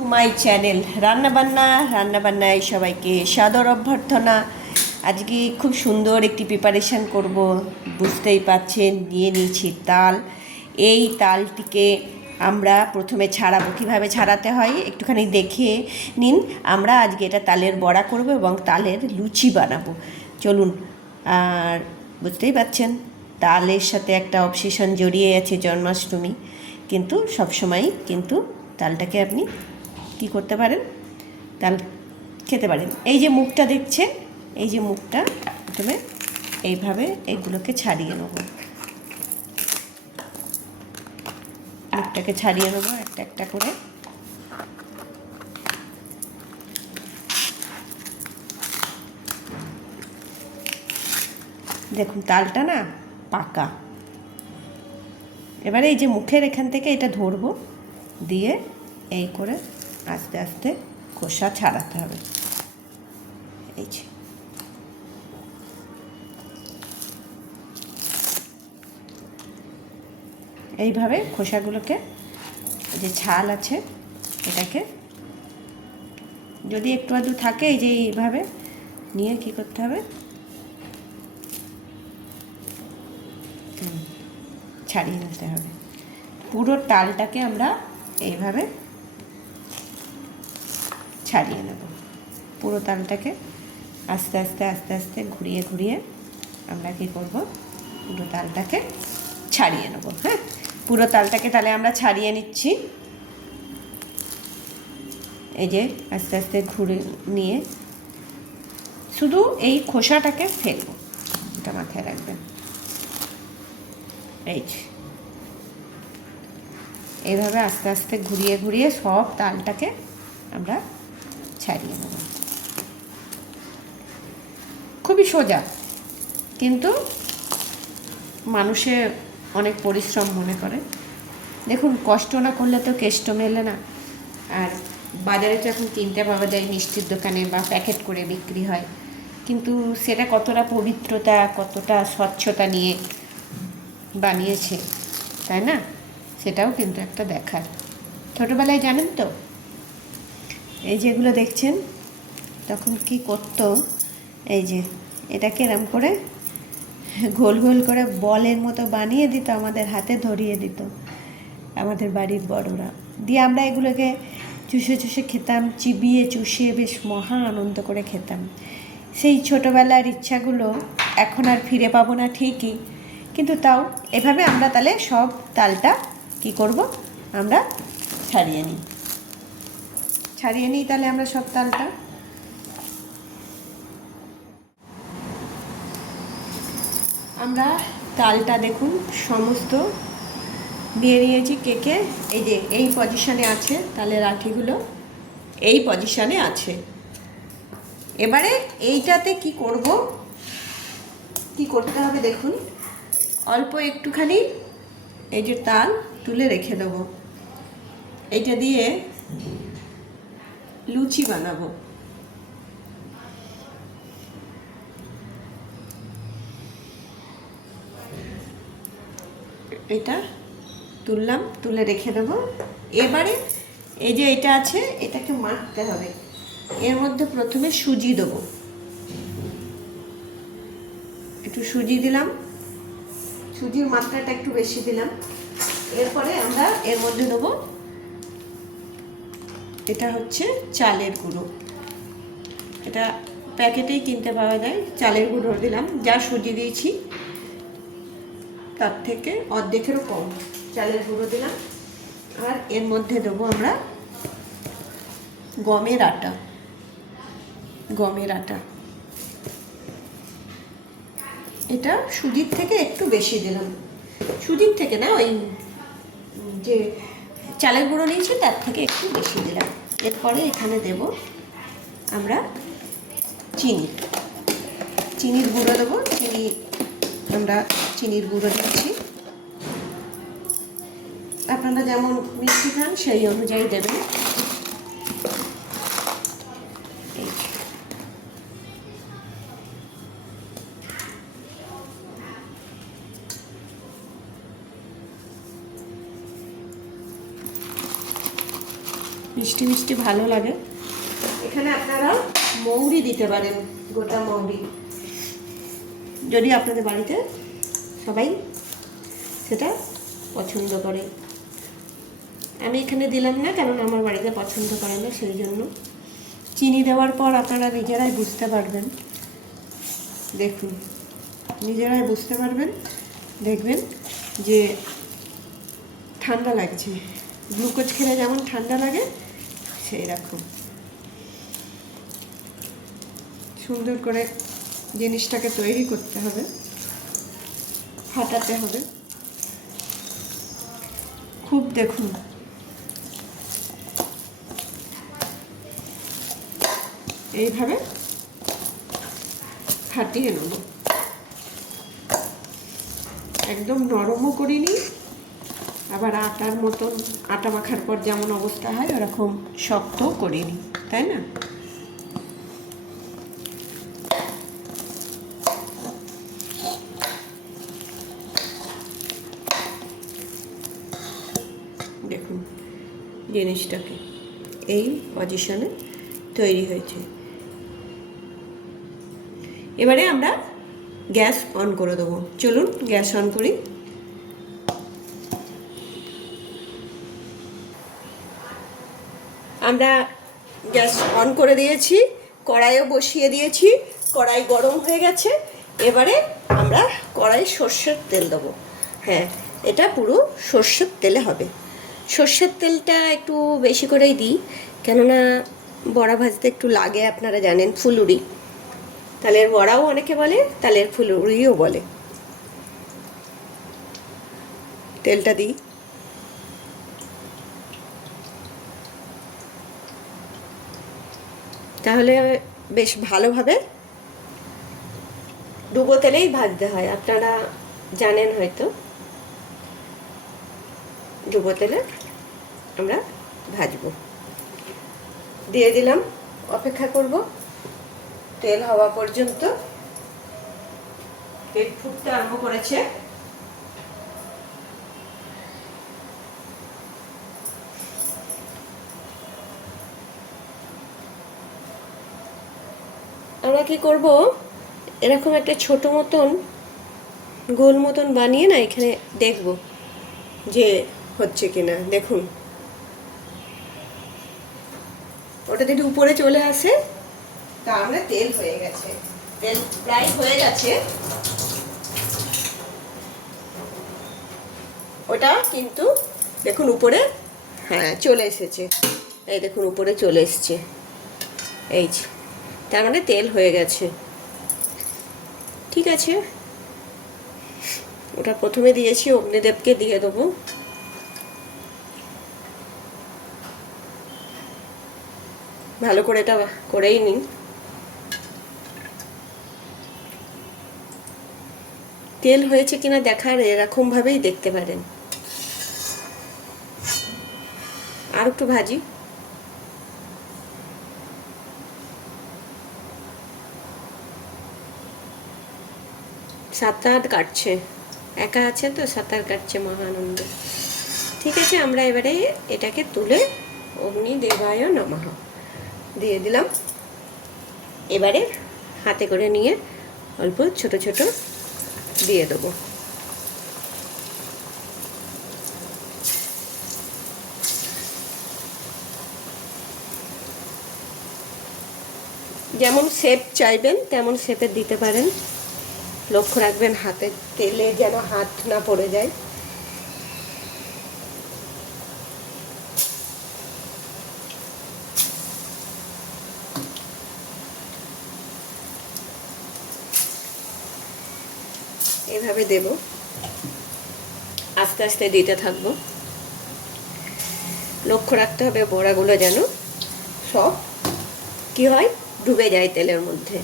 To my channel রান্নাবান্নায় সবাইকে সাদর অভ্যর্থনা। আজকে খুব সুন্দর একটি প্রিপারেশান করব। বুঝতেই পাচ্ছেন, নিয়ে নিয়েছি তাল। এই তালটিকে আমরা প্রথমে ছাড়াবো। কীভাবে ছাড়াতে হয় একটুখানি দেখে নিন। আমরা আজকে এটা তালের বড়া করব এবং তালের লুচি বানাবো। চলুন। আর বুঝতেই পাচ্ছেন, তালের সাথে একটা অবসেশন জড়িয়ে আছে, জন্মাষ্টমী। কিন্তু সবসময়ই কিন্তু তালটাকে আপনি কি করতে পারেন, তাল খেতে পারেন। এই যে মুখটা দেখছেন, এই যে মুখটা, প্রথমে এইভাবে এইগুলোকে ছাড়িয়ে নেব। মুখটাকে ছাড়িয়ে নেব একটা একটা করে। দেখুন তালটা না পাকা। এবারে এই যে মুখের এখান থেকে এটা ধরবো, দিয়ে এই করে আস্তে আস্তে খোসা ছাড়াতে হবে। এই যে এইভাবে খোসাগুলোকে, যে ছাল আছে এটাকে যদি একটু আধটু থাকে, এই যে এইভাবে নিয়ে কি করতে হবে, ছাড়িয়ে নিতে হবে। পুরো তালটাকে আমরা এইভাবে ছাড়িয়ে নেব। পুরো তালটাকে আস্তে আস্তে আস্তে আস্তে ঘুরিয়ে ঘুরিয়ে আমরা কী করব, পুরো তালটাকে ছাড়িয়ে নেব। হ্যাঁ, পুরো তালটাকে তাহলে আমরা ছাড়িয়ে নিচ্ছি। এই যে আস্তে আস্তে ঘুরে নিয়ে শুধু এই খোসাটাকে ফেলবো, এটা মাথায় রাখবেন। এই যে এইভাবে আস্তে আস্তে ঘুরিয়ে ঘুরিয়ে সব তালটাকে আমরা ছাড়িয়ে নেব। খুবই সোজা, কিন্তু মানুষে অনেক পরিশ্রম মনে করে। দেখুন, কষ্ট না করলে তো কেষ্ট মেলে না। আর বাজারে তো এখন কিনতে পাওয়া যায় মিষ্টির দোকানে, বা প্যাকেট করে বিক্রি হয়, কিন্তু সেটা কতটা পবিত্রতা, কতটা স্বচ্ছতা নিয়ে বানিয়েছে, তাই না? সেটাও কিন্তু একটা দেখার। ছোটোবেলায় জানেন তো, এই যেগুলো দেখছেন, তখন কি করতো, এই যে এটাকে এরম করে গোল গোল করে বলের মতো বানিয়ে দিত, আমাদের হাতে ধরিয়ে দিত আমাদের বাড়ির বড়রা। দিয়ে আমরা এগুলোকে চুষে চুষে খেতাম, চিবিয়ে চুষিয়ে বেশ মহা আনন্দ করে খেতাম। সেই ছোটোবেলার ইচ্ছাগুলো এখন আর ফিরে পাবো না ঠিকই, কিন্তু তাও এভাবে আমরা তাহলে সব তালটা কি করব, আমরা ছাড়িয়ে নিই তাহলে আমরা সব তালটা। আমরা তালটা দেখুন সমস্ত দিয়ে নিয়েছি কেকে। এই যে এই পজিশনে আছে, তালের আঠিগুলো এই পজিশনে আছে। এবারে এইটাতে কি করব, কি করতে হবে দেখুন, অল্প একটুখানি এই যে তাল তুলে রেখে দেবো। এইটা দিয়ে লুচি বানাবো। এটা তুললাম, তুলে রেখে দেবো। এবারে এই যে এটা আছে, এটাকে মাখতে হবে। এর মধ্যে প্রথমে সুজি দেবো, একটু সুজি দিলাম, সুজির মাত্রাটা একটু বেশি দিলাম। এরপরে আমরা এর মধ্যে দেবো, এটা হচ্ছে চালের গুঁড়ো। এটা প্যাকেটেই কিনতে পাওয়া যায়। চালের গুঁড়ো দিলাম, যা সুজি দিয়েছি তার থেকে অর্ধেকেরও কম চালের গুঁড়ো দিলাম। আর এর মধ্যে দেবো আমরা গমের আটা। এটা সুজির থেকে একটু বেশি দিলাম, সুজির থেকে না, ওই যে চালের গুঁড়ো নিয়েছি তার থেকে একটু বেশি দিলাম। এরপরে এখানে দেব আমরা চিনির গুঁড়ো দেবো। আমরা চিনির গুঁড়ো দিচ্ছি। আপনারা যেমন মিষ্টি খান সেই অনুযায়ী দেবেন। মিষ্টি মিষ্টি ভালো লাগে। এখানে আপনারা মৌরি দিতে পারেন, গোটা মৌরি, যদি আপনাদের বাড়িতে সবাই সেটা পছন্দ করে। আমি এখানে দিলাম না, কারণ আমার বাড়িতে পছন্দ করে না, সেই জন্য। চিনি দেওয়ার পর আপনারা নিজেরাই বুঝতে পারবেন, দেখুন নিজেরাই বুঝতে পারবেন, দেখবেন যে ঠান্ডা লাগছে। গ্লুকোজ খেলে যেমন ঠান্ডা লাগে সেই রকম। সুন্দর করে জিনিসটাকে তৈরি করতে হবে, ফাটাতে হবে খুব। দেখুন এইভাবে ফাটিয়ে নেব, একদম নরমও করিনি, আবার আটার মতন, আটা মাখার পর যেমন অবস্থা হয় ওরকম শক্তও করিনি, তাই না? দেখুন জিনিসটাকে এই পজিশনে তৈরি হয়েছে। এবারে আমরা গ্যাস অন করে দেবো। চলুন গ্যাস অন করি। আমরা গ্যাস অন করে দিয়েছি, কড়াইও বসিয়ে দিয়েছি, কড়াই গরম হয়ে গেছে। এবারে আমরা কড়াই সর্ষের তেল দেবো। হ্যাঁ, এটা পুরো সর্ষের তেলে হবে। সর্ষের তেলটা একটু বেশি করেই দিই, কেননা বড়া ভাজতে একটু লাগে, আপনারা জানেন। ফুলুরি, তালের বড়াও অনেকে বলে, তালের ফুলুরিও বলে। তেলটা দিই। তাহলে বেশ ভালোভাবে ডুবো তেলেই ভাজতে হয়, আপনারা জানেন হয়তো। ডুবো তেলে আমরা ভাজবো। দিয়ে দিলাম, অপেক্ষা করব তেল হওয়া পর্যন্ত। তেল ফুটতে আরম্ভ করেছে। আমরা কি করব, এরকম একটা ছোট মতন গোল মতন বানিয়ে না এখানে দেখব যে হচ্ছে কিনা। দেখুন ওটা যদি উপরে চলে আসে তা আমরা তেল হয়ে গেছে, তেল প্রায় হয়ে গেছে। ওটা কিন্তু দেখুন উপরে, হ্যাঁ চলে এসেছে, এই দেখুন উপরে চলে এসছে, এই যে, তার মানে তেল হয়ে গেছে। ঠিক আছে, ওটা প্রথমে দিয়েছি, অগ্নিদেবকে দিয়ে দেবো। ভালো করে এটা করেই নিন। তেল হয়েছে কিনা দেখার এরকম ভাবেই দেখতে পারেন। আর একটু ভাজি। সাঁতার কাটছে, একা আছে তো সাঁতার কাটছে মহানন্দ। ঠিক আছে, আমরা এবারে এটাকে তুলে অগ্নি দেবায় নমঃ দিয়ে দিলাম। এবারে হাতে করে নিয়ে অল্প ছোট ছোট দিয়ে দেবো। যেমন শেপ চাইবেন তেমন শেপের দিতে পারেন। লক্ষ্য রাখবেন হাতে তেলে যেন হাত না পড়ে যায়। এভাবে দেব, আস্তে আস্তে দিতে থাকবো। লক্ষ্য রাখতে হবে বড়াগুলো যেন সব কি হয়, ডুবে যায় তেলের মধ্যে।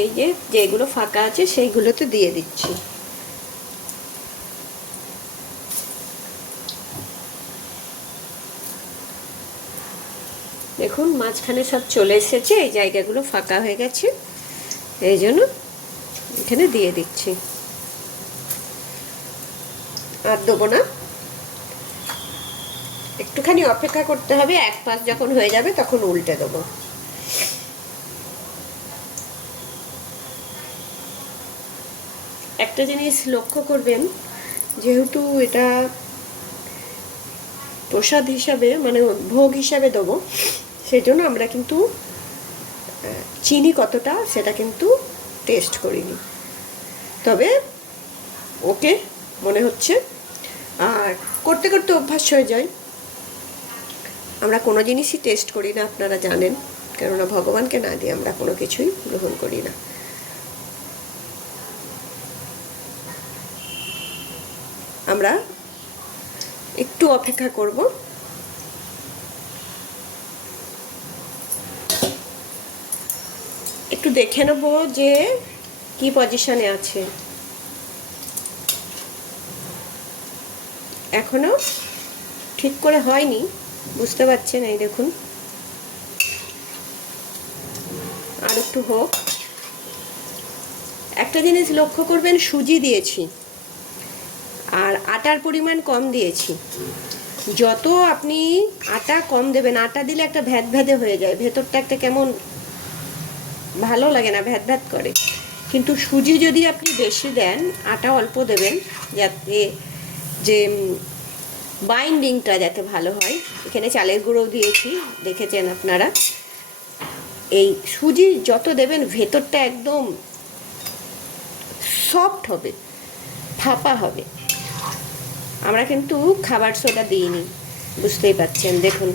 এই যে যেগুলো ফাঁকা আছে সেইগুলোতে দিয়ে দিচ্ছি। দেখুন মাঝখানে সব চলে এসেছে, এই জায়গাগুলো ফাঁকা হয়ে গেছে, এই জন্য এখানে দিয়ে দিচ্ছি। আর দেবো না, একটুখানি অপেক্ষা করতে হবে। এক পাশ যখন হয়ে যাবে তখন উল্টে দেবো। একটা জিনিস লক্ষ্য করবেন, যেহেতু এটা প্রসাদ হিসাবে মানে ভোগ হিসাবে দেবো, সেই জন্য আমরা কিন্তু চিনি কতটা সেটা কিন্তু টেস্ট করিনি, তবে ওকে মনে হচ্ছে। আর করতে করতে অভ্যাস হয়ে যায়। আমরা কোনো জিনিসই টেস্ট করি না, আপনারা জানেন, কেননা ভগবানকে না দিয়ে আমরা কোনো কিছুই গ্রহণ করি না। আমরা একটু অপেক্ষা করব। একটু দেখে নেব যে কি পজিশনে আছে। এখনো ঠিক করে হয়নি, বুঝতে পারছেন, এই দেখুন। আর একটু হোক। একটা জিনিস লক্ষ্য করবেন, সুজি দিয়েছি আর আটার পরিমাণ কম দিয়েছি। যত আপনি আটা কম দেবেন, আটা দিলে একটা ভ্যাদ ভ্যাদে হয়ে যায়, ভেতরটা একটা কেমন ভালো লাগে না, ভ্যাদ ভ্যাদ করে। কিন্তু সুজি যদি আপনি বেশি দেন, আটা অল্প দেবেন, যাতে যে বাইন্ডিংটা যাতে ভালো হয়। এখানে চালের গুঁড়ো দিয়েছি, দেখেছেন আপনারা। এই সুজি যত দেবেন ভেতরটা একদম সফট হবে, ফাঁপা হবে। আমরা কিন্তু খাবার সোডা দিইনি, বুঝতেই পারছেন। দেখুন,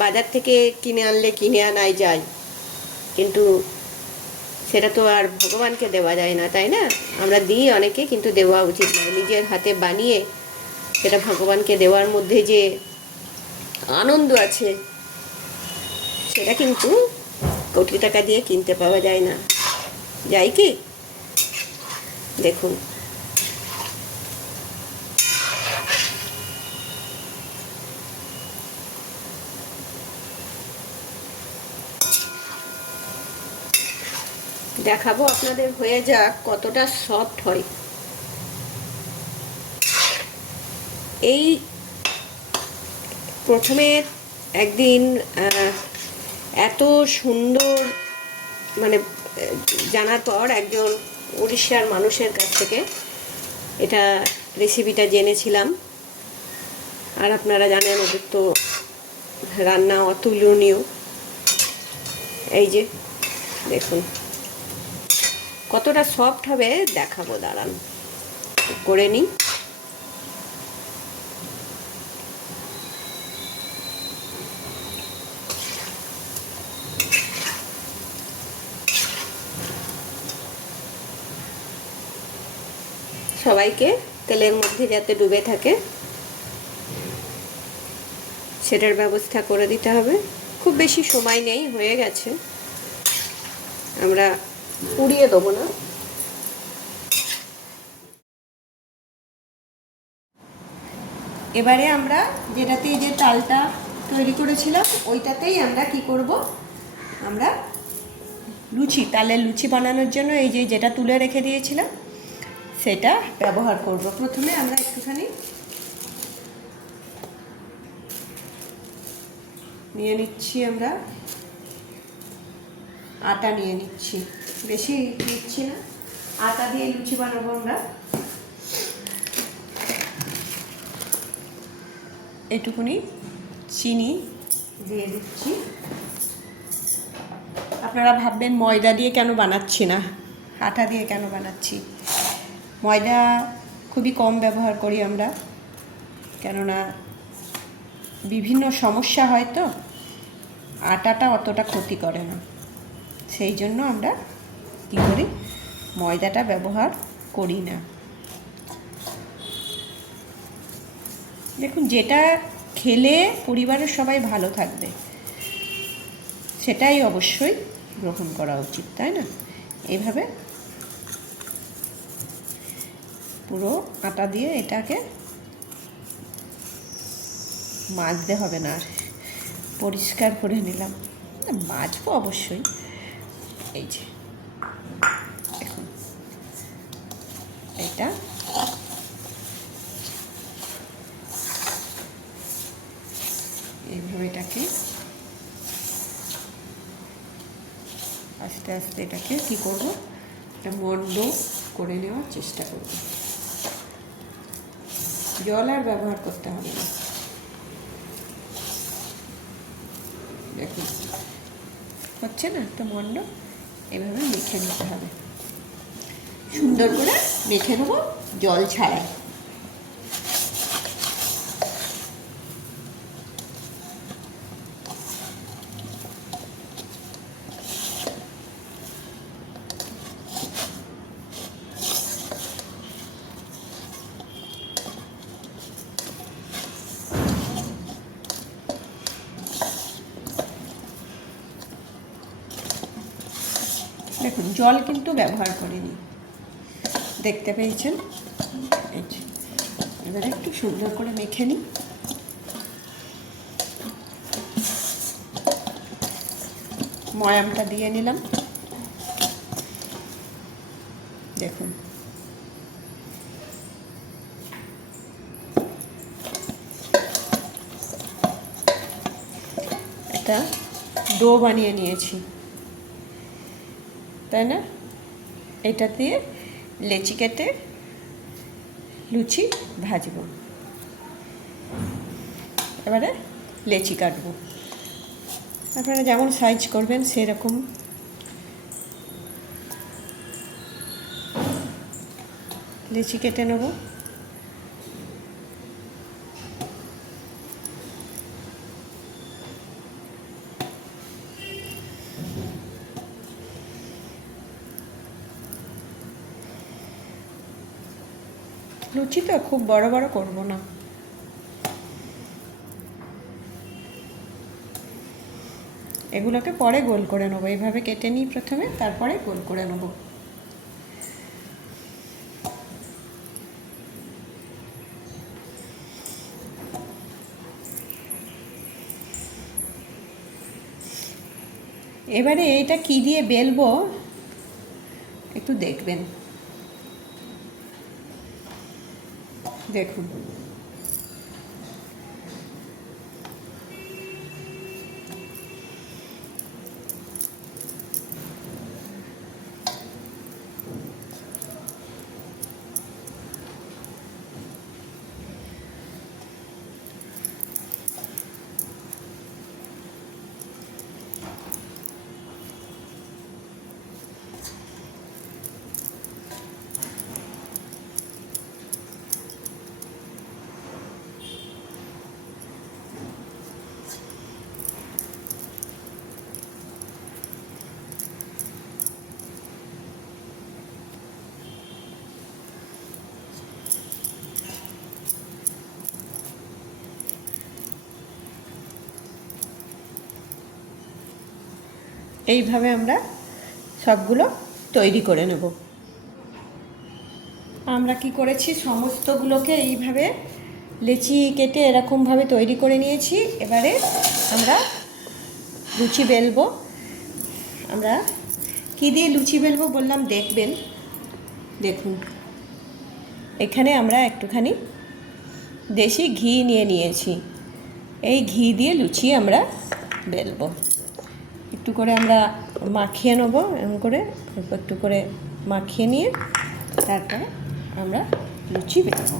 বাজার থেকে কিনে আনলে কিনে আনাই যায়, কিন্তু সেটা তো আর ভগবানকে দেওয়া যায় না, তাই না? আমরা দিই অনেকে, কিন্তু দেওয়া উচিত নয়। নিজের হাতে বানিয়ে সেটা ভগবানকে দেওয়ার মধ্যে যে আনন্দ আছে, সেটা কিন্তু কোটি টাকা দিয়ে কিনতে পাওয়া যায় না, যায় কি? দেখুন, দেখাবো আপনাদের, হয়ে যাক কতটা সফট হয়। এই প্রথমে একদিন এত সুন্দর মানে জানার পর একজন উড়িষ্যার মানুষের কাছ থেকে এটা রেসিপিটা জেনেছিলাম। আর আপনারা জানেন ওদের তো রান্না অতুলনীয়। এই যে দেখুন কতটা সফট হবে, দেখাবো, দাঁড়ান করে নিই। সবাইকে তেলের মধ্যে যাতে ডুবে থাকে সেটার ব্যবস্থা করে দিতে হবে। খুব বেশি সময় নেই, হয়ে গেছে, আমরা পুড়িয়ে দেবো না। এবারে আমরা যেটাতে যে তালটা তৈরি করেছিলাম ওইটাতেই আমরা কি করব, আমরা লুচি, তালের লুচি বানানোর জন্য এই যে যেটা তুলে রেখে দিয়েছিলাম সেটা ব্যবহার করব। প্রথমে আমরা একটুখানি নিয়ে নিচ্ছি, আমরা আটা নিয়ে নিচ্ছি, বেশি নিচ্ছি না, আটা দিয়ে লুচি বানাবো আমরা। এটুকুনি চিনি দিয়ে দিচ্ছি। আপনারা ভাববেন ময়দা দিয়ে কেন বানাচ্ছি না, আটা দিয়ে কেন বানাচ্ছি। ময়দা খুবই কম ব্যবহার করি আমরা, কেননা বিভিন্ন সমস্যা হয় তো, আটাটা অতটা ক্ষতি করে না, সেই জন্য আমরা কী করি, ময়দাটা ব্যবহার করি না। দেখুন, যেটা খেলে পরিবারের সবাই ভালো থাকবে সেটাই অবশ্যই গ্রহণ করা উচিত, তাই না? এইভাবে পুরো আটা দিয়ে এটাকে মাজতে হবে না, পরিষ্কার করে নিলাম, মাজবো অবশ্যই। এই যে দেখুন, এটা এইভাবে এটাকে আস্তে আস্তে এটাকে কী করবো, এটা মন্ড করে নেওয়ার চেষ্টা করব। জল আর ব্যবহার করতে হবে না। দেখুন হচ্ছে না একটা মন্ড, এভাবে মেখে নিতে হবে, সুন্দর করে মেখে নেবো জল ছাড়াই। দেখুন জল কিন্তু ব্যবহার করিনি, দেখতে পেয়েছেন। এবারে একটু সুন্দর করে মেখে নিই। ময়ামটা দিয়ে নিলাম, দেখুন একটা ডো বানিয়ে নিয়েছি, তাই না? এটা দিয়ে লেচি কেটে লুচি ভাজবো। এবারে লেচি কাটবো, আপনারা যেমন সাইজ করবেন সেরকম লেচি কেটে নেব। লুচি তো খুব বড় বড় করব না, এগুলোকে পরে গোল করে নেবো। এইভাবে কেটে নিই প্রথমে, তারপরে গোল করে নেবো। এবারে এটা কি দিয়ে বেলবো একটু দেখবেন, দেখুন এইভাবে আমরা সবগুলো তৈরি করে নেব। আমরা কি করেছি, সমস্তগুলোকে এইভাবে লেচি কেটে এরকমভাবে তৈরি করে নিয়েছি। এবারে আমরা লুচি বেলবো। আমরা কি দিয়ে লুচি বেলবো বললাম, দেখবেন। দেখুন এখানে আমরা একটুখানি দেশি ঘি নিয়ে নিয়েছি, এই ঘি দিয়ে লুচি আমরা বেলবো। একটু করে আমরা মাখিয়ে নেবো, এরকম করে একটু করে মাখিয়ে নিয়ে তারপরে আমরা লুচি বেলবো।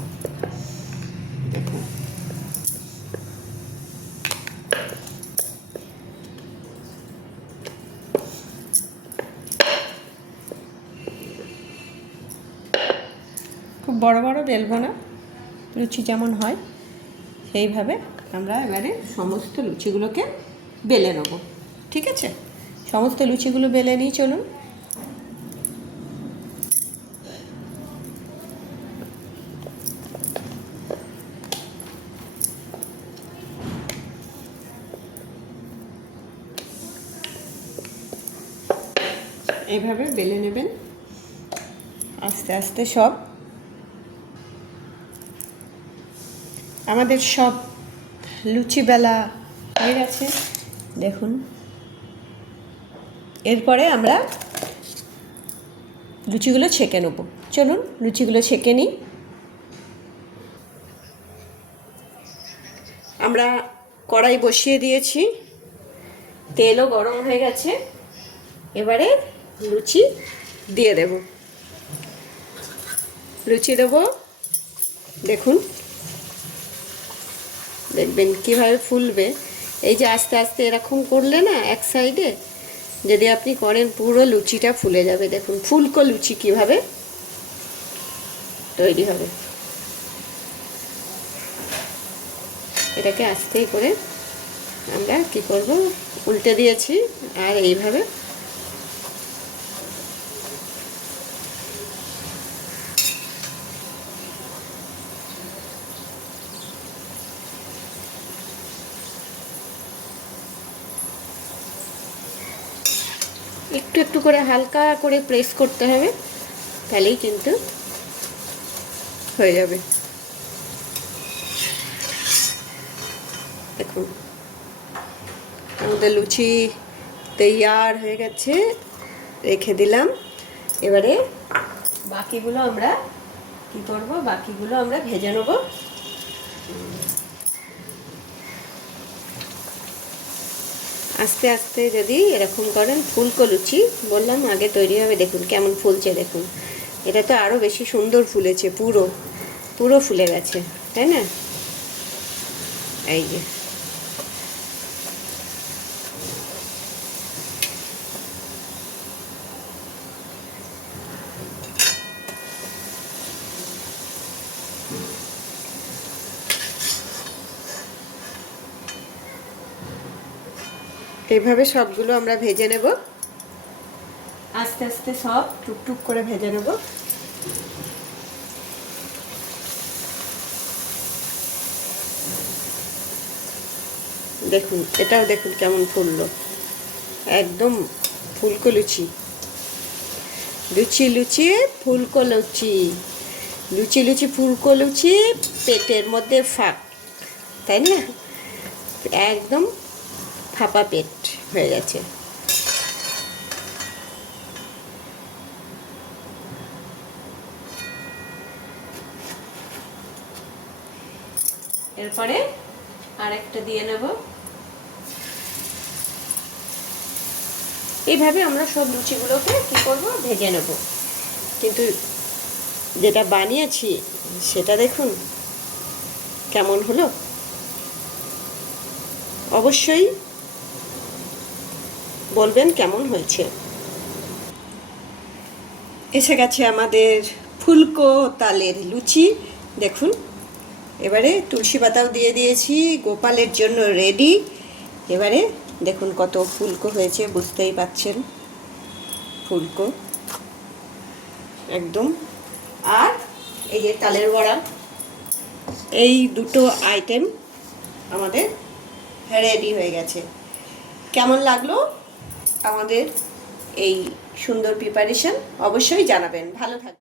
দেখুন খুব বড় বড় বেলবো না, লুচি যেমন হয় সেইভাবে আমরা এবারে সমস্ত লুচিগুলোকে বেলে নেব। ঠিক আছে, সমস্ত লুচিগুলো বেলে নিই, চলুন। এইভাবে বেলে নেবেন আস্তে আস্তে সব। আমাদের সব লুচি বেলা হয়ে গেছে দেখুন। এরপরে আমরা লুচিগুলো ছেঁকে নেব। চলুন লুচিগুলো ছেঁকে নিই। আমরা কড়াই বসিয়ে দিয়েছি, তেলও গরম হয়ে গেছে। এবারে লুচি দিয়ে দেব। লুচি দেব, দেখুন দেখবেন কিভাবে ফুলবে। এই যে আস্তে আস্তে এরকম করলে না এক সাইডে যদি আপনি করেন পুরো লুচিটা ফুলে যাবে। দেখুন ফুলকো লুচি কিভাবে তৈরি হবে। এটাকে আস্তে করে আমরা কি করব, উল্টে দিয়েছি আর এইভাবে একটু একটু করে হালকা করে প্রেস করতে হবে, তাহলেই কিন্তু হয়ে যাবে। দেখুন আমাদের লুচি তৈয়ার হয়ে গেছে, রেখে দিলাম। এবারে বাকিগুলো আমরা কি করব, বাকিগুলো আমরা ভেজে নেব। আস্তে আস্তে যদি এরকম করেন ফুলকো লুচি বললাম আগে তৈরি হবে। দেখুন কেমন ফুলছে, দেখুন এটা তো আরও বেশি সুন্দর ফুলেছে, পুরো পুরো ফুলে গেছে, তাই না? এই যে এইভাবে সবগুলো আমরা ভেজে নেব, আস্তে আস্তে সব টুকটুক করে ভেজে নেব। দেখুন এটাও দেখুন কেমন ফুললো, একদম ফুলকো লুচি। লুচি লুচি ফুলকো লুচি, লুচি লুচি ফুলকো লুচি, পেটের মধ্যে ফাঁক, তাই না? একদম ফাঁপা পেট হয়ে গেছে। এরপরে আরেকটা দিয়ে নেব। এইভাবে আমরা সব লুচিগুলোকে কি করব, ভেজে নেব। কিন্তু যেটা বানিয়েছি সেটা দেখুন কেমন হলো। অবশ্যই বলবেন কেমন হয়েছে। এসে গেছে আমাদের ফুলকো তালের লুচি, দেখুন। এবারে তুলসী পাতাও দিয়ে দিয়েছি, গোপালের জন্য রেডি। এবারে দেখুন কত ফুলকো হয়েছে, বুঝতেই পাচ্ছেন ফুলকো একদম। আর এই যে তালের বড়া, এই দুটো আইটেম আমাদের রেডি হয়ে গেছে। কেমন লাগলো আমাদের এই সুন্দর প্রিপারেশন অবশ্যই জানাবেন। ভালো থাকবেন।